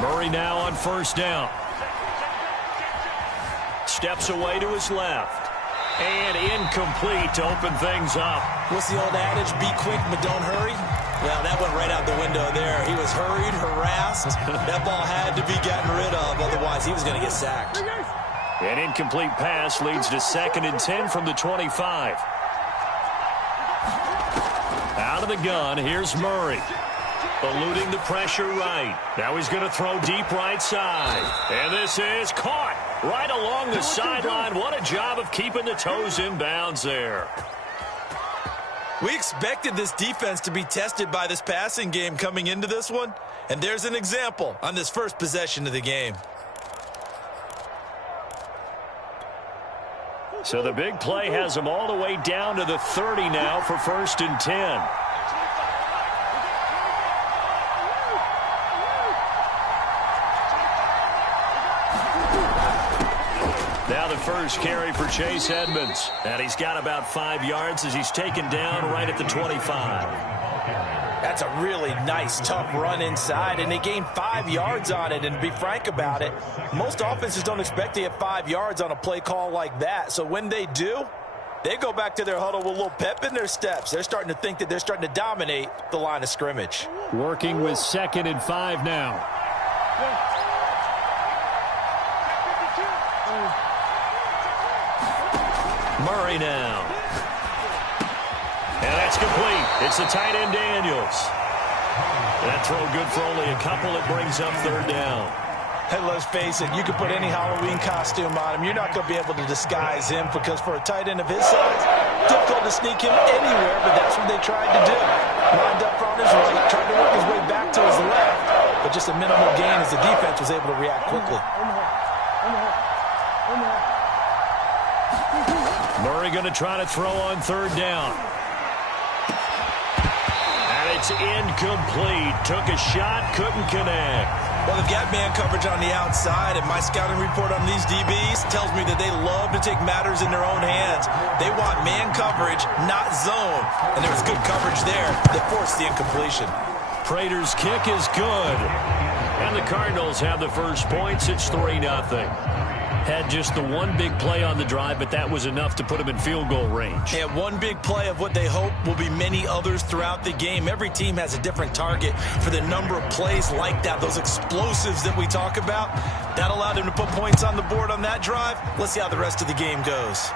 Murray now on first down. Steps away to his left. And incomplete to open things up. What's the old adage? Be quick, but don't hurry. Well, that went right out the window there. He was hurried, harassed. That ball had to be gotten rid of. Otherwise, he was going to get sacked. An incomplete pass leads to 2nd and 10 from the 25. Out of the gun, here's Murray. Eluding the pressure right. Now he's going to throw deep right side. And this is caught right along the sideline. What a job of keeping the toes in bounds there. We expected this defense to be tested by this passing game coming into this one. And there's an example on this first possession of the game. So the big play has them all the way down to the 30 now for 1st and 10. Now the first carry for Chase Edmonds. And he's got about 5 yards as he's taken down right at the 25. That's a really nice, tough run inside, and they gained 5 yards on it. And to be frank about it, most offenses don't expect to get 5 yards on a play call like that. So when they do, they go back to their huddle with a little pep in their steps. They're starting to think that they're starting to dominate the line of scrimmage. Working with 2nd and 5 now. Murray now. And that's complete. It's the tight end Daniels. That throw good for only a couple. It brings up 3rd down. Hey, let's face it, you can put any Halloween costume on him. You're not going to be able to disguise him because for a tight end of his size, difficult to sneak him anywhere, but that's what they tried to do. Lined up on his right, tried to work his way back to his left, but just a minimal gain as the defense was able to react quickly. Murray going to try to throw on 3rd down. And it's incomplete. Took a shot, couldn't connect. Well, they've got man coverage on the outside, and my scouting report on these DBs tells me that they love to take matters in their own hands. They want man coverage, not zone. And there was good coverage there that forced the incompletion. Prater's kick is good. And the Cardinals have the first points. It's 3-0. Had just the one big play on the drive, but that was enough to put them in field goal range. Yeah, one big play of what they hope will be many others throughout the game. Every team has a different target for the number of plays like that, those explosives that we talk about. That allowed them to put points on the board on that drive. Let's see how the rest of the game goes.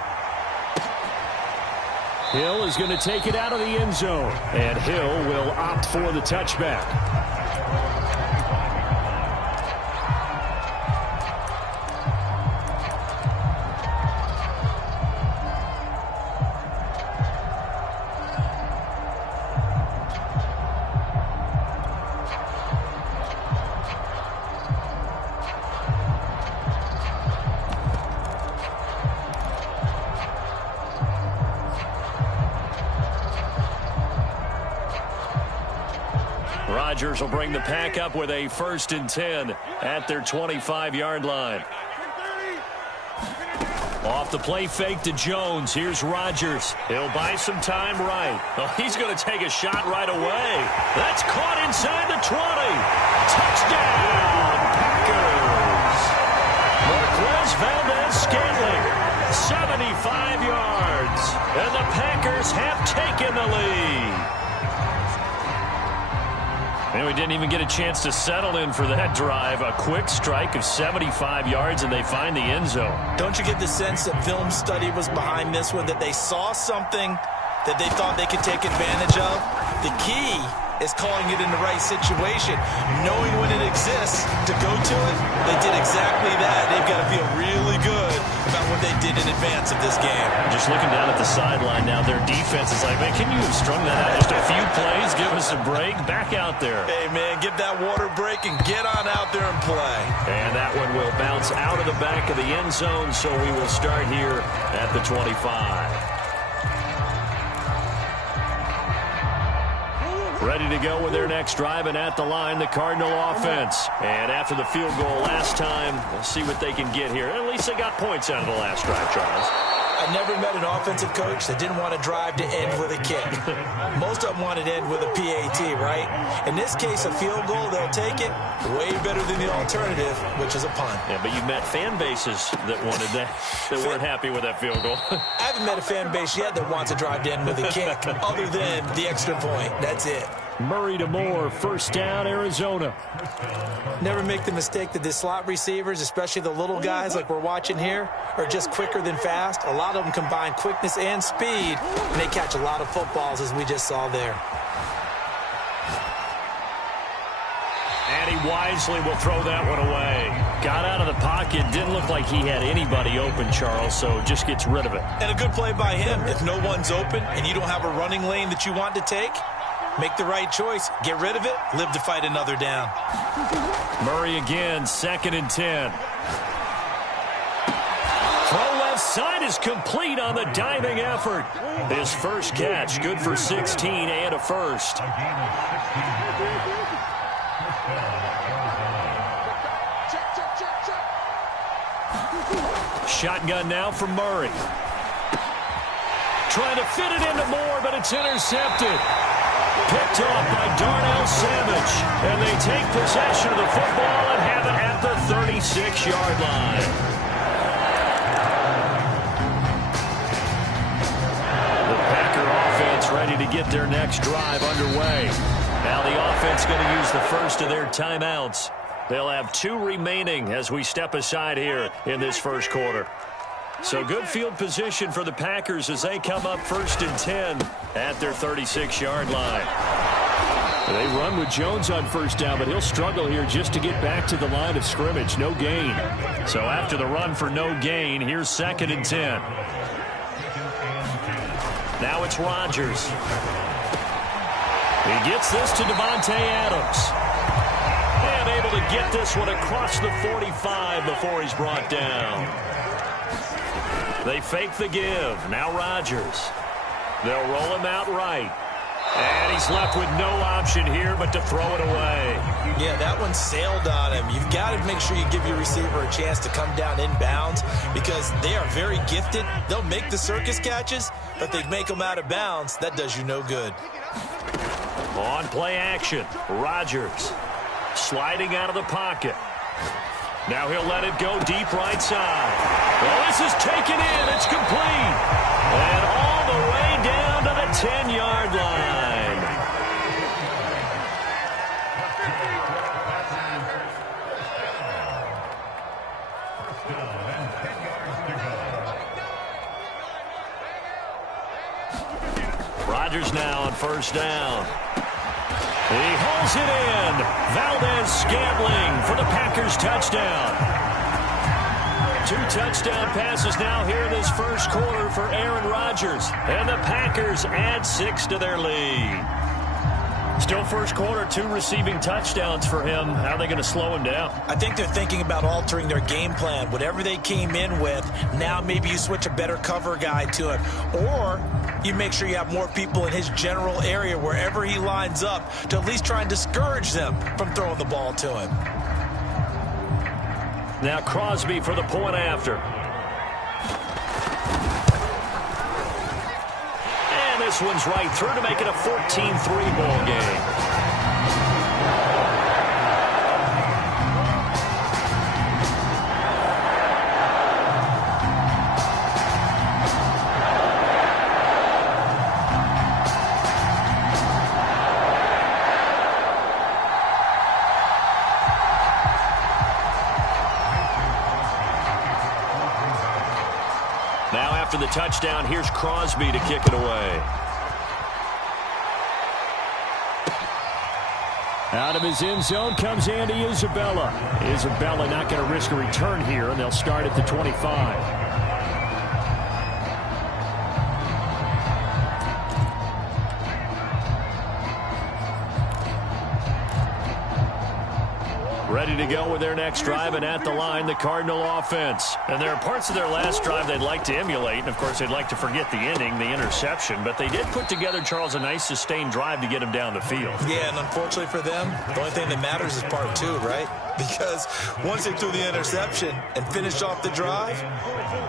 Hill is going to take it out of the end zone, and Hill will opt for the touchback. Rodgers will bring the pack up with a 1st and 10 at their 25-yard line. Off the play fake to Jones. Here's Rodgers. He'll buy some time right. Oh, he's going to take a shot right away. That's caught inside the 20. Touchdown, Packers. Marquez Valdez-Scantling, 75 yards. And the Packers have taken the lead. And we didn't even get a chance to settle in for that drive. A quick strike of 75 yards, and they find the end zone. Don't you get the sense that film study was behind this one, that they saw something that they thought they could take advantage of? The key is calling it in the right situation, knowing when it exists to go to it. They did exactly that. They've got to feel really good about what they did in advance of this game. Just looking down at the sideline now, their defense is like, man, can you have strung that out just a few plays? Give us a break. Back out there. Hey, man, give that water break and get on out there and play. And that one will bounce out of the back of the end zone, so we will start here at the 25. Ready to go with their next drive, and at the line, the Cardinal offense. And after the field goal last time, we'll see what they can get here. At least they got points out of the last drive, Charles. I never met an offensive coach that didn't want to drive to end with a kick. Most of them wanted to end with a PAT, right? In this case, a field goal, they'll take it. Way better than the alternative, which is a punt. Yeah, but you met fan bases that wanted that, that weren't happy with that field goal. I haven't met a fan base yet that wants to drive to end with a kick, other than the extra point. That's it. Murray to Moore, first down, Arizona. Never make the mistake that the slot receivers, especially the little guys like we're watching here, are just quicker than fast. A lot of them combine quickness and speed, and they catch a lot of footballs, as we just saw there. And he wisely will throw that one away. Got out of the pocket. Didn't look like he had anybody open, Charles, so just gets rid of it. And a good play by him. If no one's open and you don't have a running lane that you want to take, make the right choice. Get rid of it. Live to fight another down. Murray again, 2nd and 10. Throw left side is complete on the diving effort. His first catch, good for 16 and a first. Shotgun now from Murray. Trying to fit it into Moore, but it's intercepted. Picked off by Darnell Savage. And they take possession of the football and have it at the 36-yard line. The Packer offense ready to get their next drive underway. Now the offense going to use the first of their timeouts. They'll have 2 remaining as we step aside here in this first quarter. So good field position for the Packers as they come up 1st and 10 at their 36-yard line. They run with Jones on first down, but he'll struggle here just to get back to the line of scrimmage. No gain. So after the run for no gain, here's 2nd and 10. Now it's Rodgers. He gets this to Davante Adams. And able to get this one across the 45 before he's brought down. They fake the give. Now Rodgers. They'll roll him out right. And he's left with no option here but to throw it away. Yeah, that one sailed on him. You've got to make sure you give your receiver a chance to come down inbounds because they are very gifted. They'll make the circus catches, but they make them out of bounds. That does you no good. On play action, Rodgers sliding out of the pocket. Now he'll let it go deep right side. Well, this is taken in. It's complete. And all the way down to the 10-yard line. Rodgers now on first down. He hauls it in. Valdes-Scantling for the Packers touchdown. 2 touchdown passes now here in this first quarter for Aaron Rodgers. And the Packers add 6 to their lead. Still first quarter, 2 receiving touchdowns for him. How are they going to slow him down? I think they're thinking about altering their game plan. Whatever they came in with, now maybe you switch a better cover guy to it. Or you make sure you have more people in his general area wherever he lines up to at least try and discourage them from throwing the ball to him. Now Crosby for the point after. And this one's right through to make it a 14-3 ball game. After the touchdown, here's Crosby to kick it away. Out of his end zone comes Andy Isabella. Isabella not going to risk a return here, and they'll start at the 25. Ready to go with their next drive, and at the line, the Cardinal offense. And there are parts of their last drive they'd like to emulate, and of course they'd like to forget the ending, the interception, but they did put together, Charles, a nice sustained drive to get them down the field. Yeah, and unfortunately for them, the only thing that matters is part two, right? Because once they threw the interception and finished off the drive,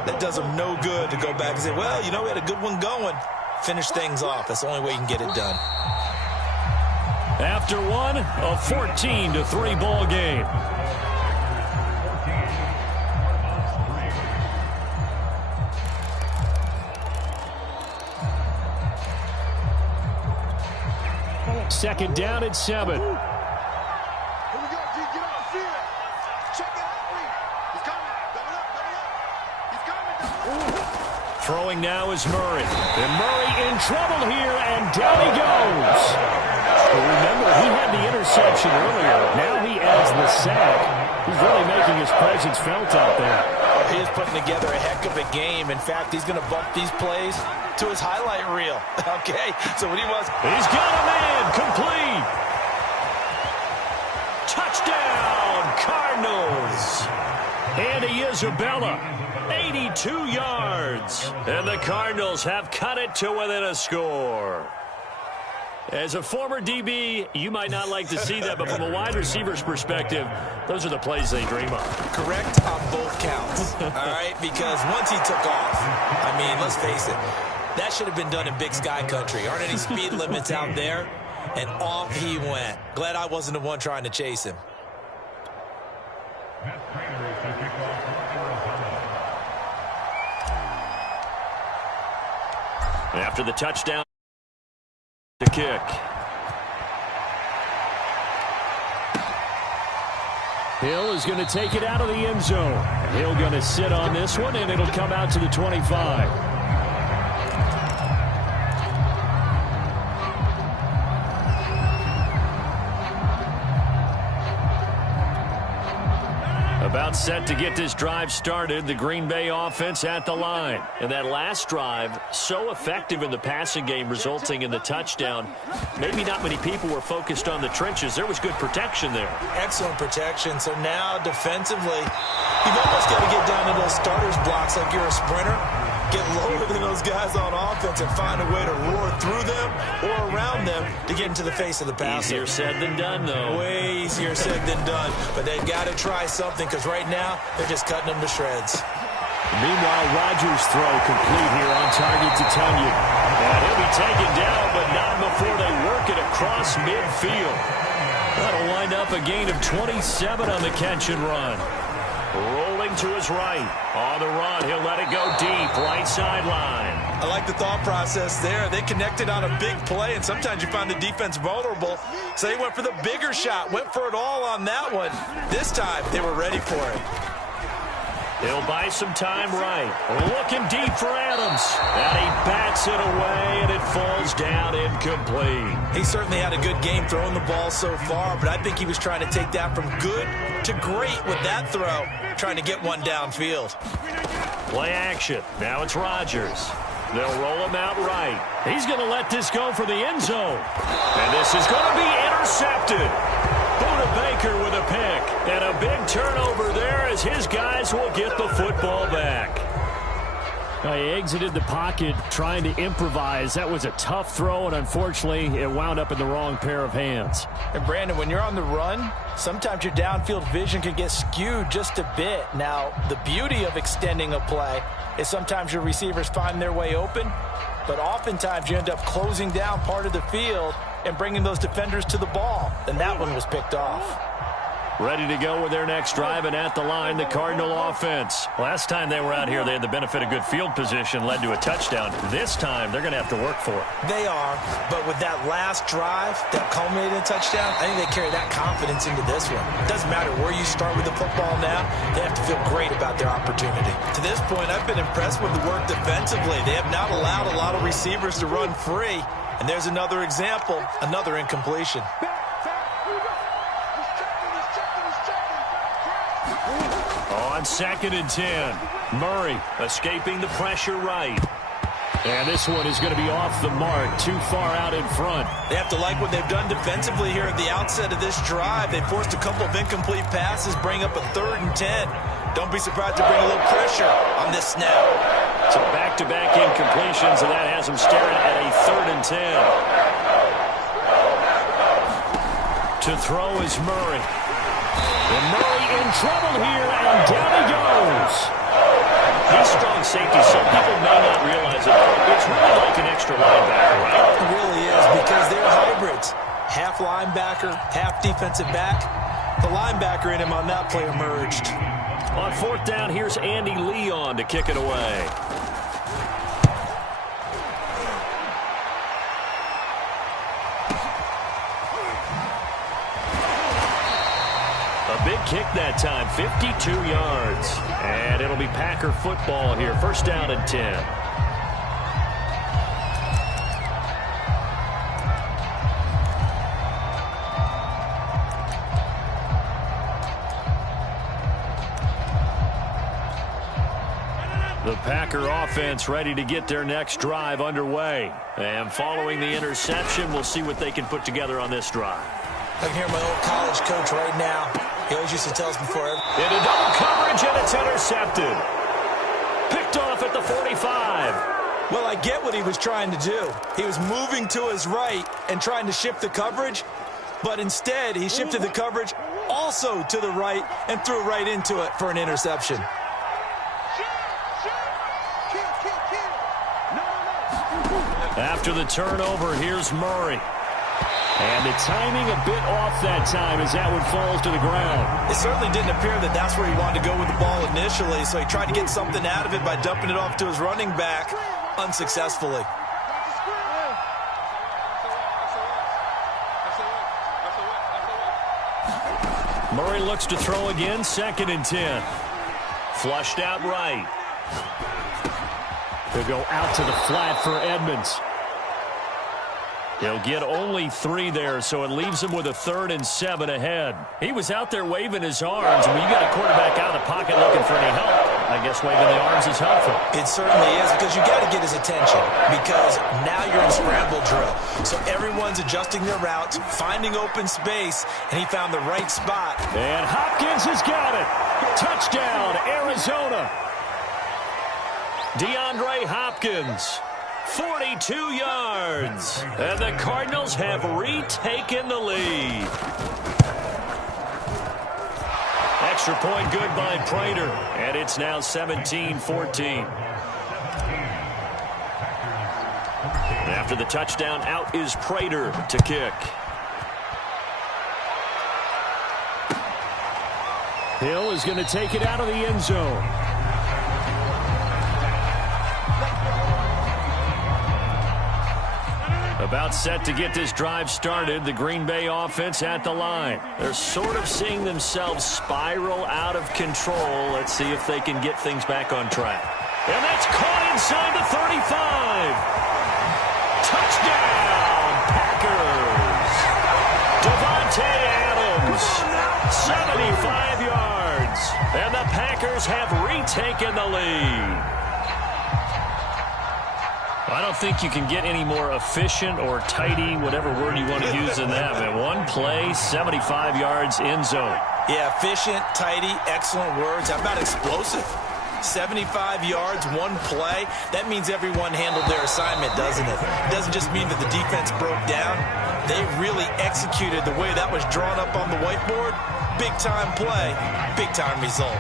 that does them no good to go back and say, well, you know, we had a good one going. Finish things off. That's the only way you can get it done. After one, a 14-3 ball game. Second down at 7. Here we go, G. Get off the field. Check it out. He's coming. Double up, double up. He's coming, double up. Throwing now is Murray. And Murray in trouble here, and down he goes. But remember, he had the interception earlier. Now he adds the sack. He's really making his presence felt out there. Oh, he is putting together a heck of a game. In fact, he's going to bump these plays to his highlight reel. Okay, so what he wants... He's got a man, complete. Touchdown, Cardinals. Andy Isabella, 82 yards. And the Cardinals have cut it to within a score. As a former DB, you might not like to see that, but from a wide receiver's perspective, those are the plays they dream of. Correct on both counts, all right? Because once he took off, I mean, let's face it, that should have been done in Big Sky country. Aren't any speed limits out there? And off he went. Glad I wasn't the one trying to chase him. After the touchdown, the kick. Hill is going to take it out of the end zone. Hill going to sit on this one, and it'll come out to the 25. About set to get this drive started, the Green Bay offense at the line. And that last drive, so effective in the passing game, resulting in the touchdown. Maybe not many people were focused on the trenches. There was good protection there. Excellent protection. So now defensively, you've almost got to get down to those starters blocks like you're a sprinter. Get lower than those guys on offense and find a way to roar through them or around them to get into the face of the passer. Easier said than done, though. Way easier said than done. But they've got to try something because right now they're just cutting them to shreds. Meanwhile, Rodgers' throw complete here on target to Tonyan. And he'll be taken down, but not before they work it across midfield. That'll wind up a gain of 27 on the catch and run. Rolling to his right. On the run, he'll let it go deep, right sideline. I like the thought process there. They connected on a big play, and sometimes you find the defense vulnerable. So they went for the bigger shot, went for it all on that one. This time, they were ready for it. He'll buy some time right. Looking deep for Adams. And he bats it away, and it falls down incomplete. He certainly had a good game throwing the ball so far, but I think he was trying to take that from good to great with that throw, trying to get one downfield. Play action. Now it's Rodgers. They'll roll him out right. He's going to let this go for the end zone. And this is going to be intercepted. Budda Baker with a pick. And a big turnover there as his guys will get the football back. He exited the pocket trying to improvise. That was a tough throw, and unfortunately, it wound up in the wrong pair of hands. And Brandon, when you're on the run, sometimes your downfield vision can get skewed just a bit. Now, the beauty of extending a play is sometimes your receivers find their way open, but oftentimes you end up closing down part of the field and bringing those defenders to the ball. And that one was picked off. Ready to go with their next drive, and at the line, the Cardinal offense. Last time they were out here, they had the benefit of good field position, led to a touchdown. This time, they're going to have to work for it. They are, but with that last drive that culminated in a touchdown, I think they carry that confidence into this one. It doesn't matter where you start with the football now, they have to feel great about their opportunity. To this point, I've been impressed with the work defensively. They have not allowed a lot of receivers to run free, and there's another example, another incompletion. On 2nd and 10, Murray escaping the pressure right. And this one is going to be off the mark, too far out in front. They have to like what they've done defensively here at the outset of this drive. They forced a couple of incomplete passes, bring up a 3rd and 10. Don't be surprised to bring a little pressure on this snap. So back-to-back incompletions, and that has them staring at a 3rd and 10. To throw is Murray. And Murray in trouble here, and down he goes. These strong safeties, some people may not realize it. It's really like an extra linebacker, right? It really is, because they're hybrids. Half linebacker, half defensive back. The linebacker in him on that play emerged. On 4th down, here's Andy Leon to kick it away. A big kick that time, 52 yards. And it'll be Packer football here. 1st down and 10. The Packer offense ready to get their next drive underway. And following the interception, we'll see what they can put together on this drive. I can hear my old college coach right now. He always used to tell us before every... Into double coverage, and it's intercepted. Picked off at the 45. Well, I get what he was trying to do. He was moving to his right and trying to shift the coverage, but instead he shifted the coverage also to the right and threw right into it for an interception. After the turnover, here's Murray. And the timing a bit off that time as that one falls to the ground. It certainly didn't appear that that's where he wanted to go with the ball initially, so he tried to get something out of it by dumping it off to his running back unsuccessfully. Murray looks to throw again, 2nd and 10. Flushed out right. They'll go out to the flat for Edmonds. He'll get only 3 there, so it leaves him with a 3rd and 7 ahead. He was out there waving his arms. When you got a quarterback out of the pocket looking for any help, I guess waving the arms is helpful. It certainly is, because you got to get his attention, because now you're in scramble drill. So everyone's adjusting their routes, finding open space, and he found the right spot. And Hopkins has got it. Touchdown, Arizona. DeAndre Hopkins. 42 yards. And the Cardinals have retaken the lead. Extra point good by Prater. And it's now 17-14. After the touchdown, out is Prater to kick. Hill is going to take it out of the end zone. About set to get this drive started, the Green Bay offense at the line. They're sort of seeing themselves spiral out of control. Let's see if they can get things back on track. And that's caught inside the 35. Touchdown, Packers. Devontae Adams, 75 yards. And the Packers have retaken the lead. I don't think you can get any more efficient or tidy, whatever word you want to use in that. Man, one play, 75 yards in zone. Yeah, efficient, tidy, excellent words. How about explosive? 75 yards, one play. That means everyone handled their assignment, doesn't it? It doesn't just mean that the defense broke down. They really executed the way that was drawn up on the whiteboard. Big-time play, big-time result.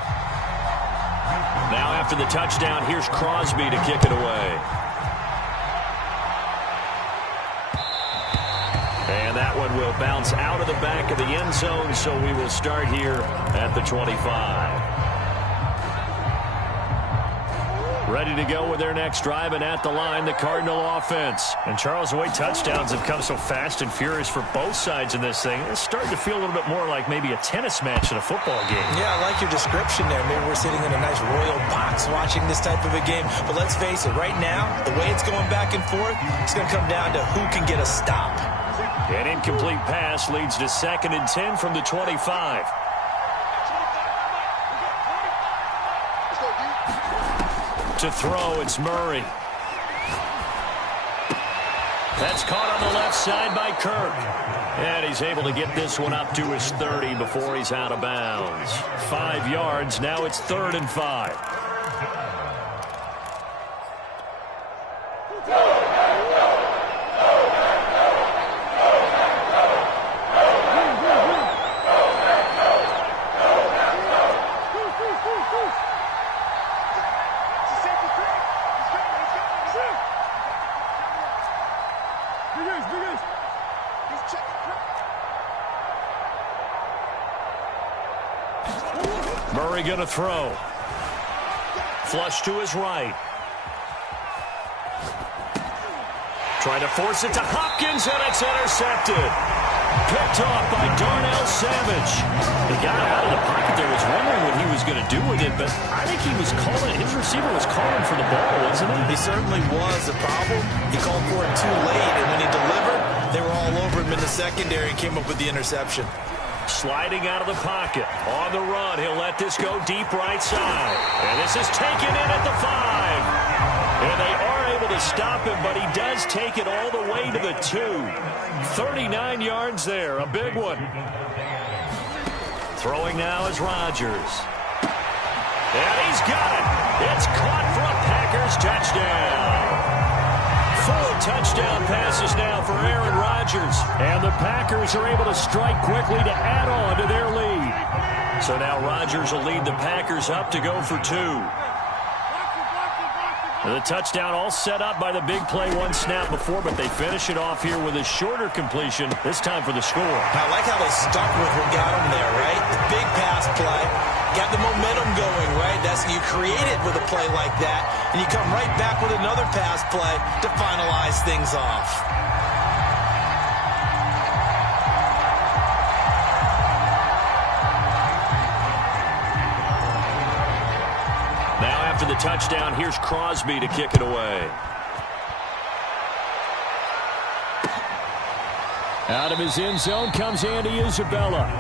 Now after the touchdown, here's Crosby to kick it away. And that one will bounce out of the back of the end zone, so we will start here at the 25. Ready to go with their next drive, and at the line, the Cardinal offense. And Charles, the way touchdowns have come so fast and furious for both sides in this thing, it's starting to feel a little bit more like maybe a tennis match in a football game. Yeah, I like your description there. Maybe we're sitting in a nice royal box watching this type of a game. But let's face it, right now, the way it's going back and forth, it's going to come down to who can get a stop. An incomplete pass leads to 2nd and 10 from the 25. To throw, it's Murray. That's caught on the left side by Kirk. And he's able to get this one up to his 30 before he's out of bounds. 5 yards. Now it's 3rd and 5. Murray going to throw. Flush to his right. Trying to force it to Hopkins, and it's intercepted. Picked off by Darnell Savage. The guy out of the pocket there was wondering what he was going to do with it, but I think he was calling, his receiver was calling for the ball, wasn't he? He certainly was. The problem, he called for it too late, and when he delivered, they were all over him in the secondary and came up with the interception. Sliding out of the pocket. On the run, he'll let this go deep right side. And this is taken in at the 5. And they are able to stop him, but he does take it all the way to the 2. 39 yards there, a big one. Throwing now is Rodgers. And he's got it. It's caught for a Packers touchdown. 4 touchdown passes now for Aaron Rodgers. And the Packers are able to strike quickly to add on to their lead. So now Rodgers will lead the Packers up to go for 2. And the touchdown all set up by the big play one snap before, but they finish it off here with a shorter completion, this time for the score. I like how they stuck with what got them there, right? The big pass play. Got the momentum going, right? That's you create it with a play like that, and you come right back with another pass play to finalize things off. Now after the touchdown, here's Crosby to kick it away. Out of his end zone comes Andy Isabella.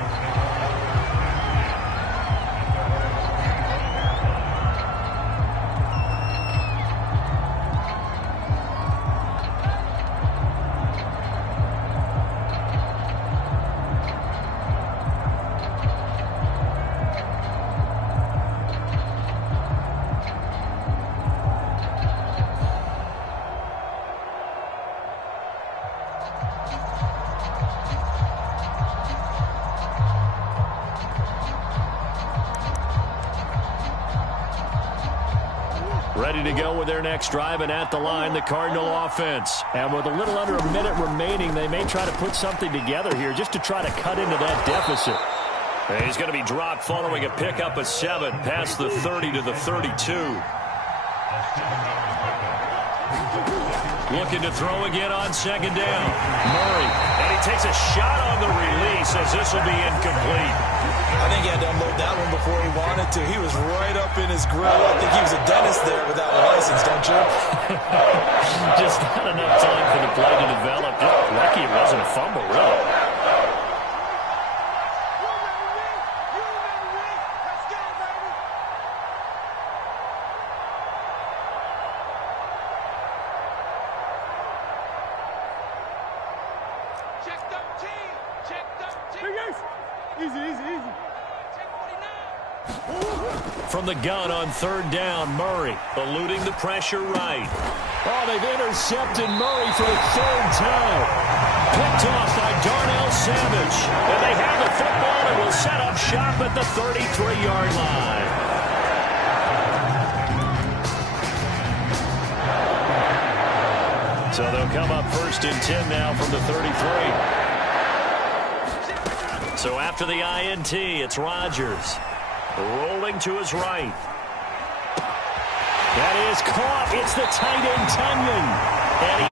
Ready to go with their next drive, and at the line, the Cardinal offense. And with a little under a minute remaining, they may try to put something together here just to try to cut into that deficit. And he's going to be dropped following a pickup of 7 past the 30 to the 32. Looking to throw again on 2nd down. Murray, and he takes a shot on the release as this will be incomplete. I think he had to unload that one before he wanted to. He was right up in his grill. I think he was a dentist there without a license, don't you? Just not enough time for the play to develop. Just lucky it wasn't a fumble, really. From the gun on 3rd down, Murray eluding the pressure right. Oh, they've intercepted Murray for the 3rd time. Picked off by Darnell Savage. And they have the football and will set up shop at the 33-yard line. So they'll come up 1st and 10 now from the 33. So after the INT, it's Rodgers. Rolling to his right. That is caught. It's the tight end, Tunyon. And he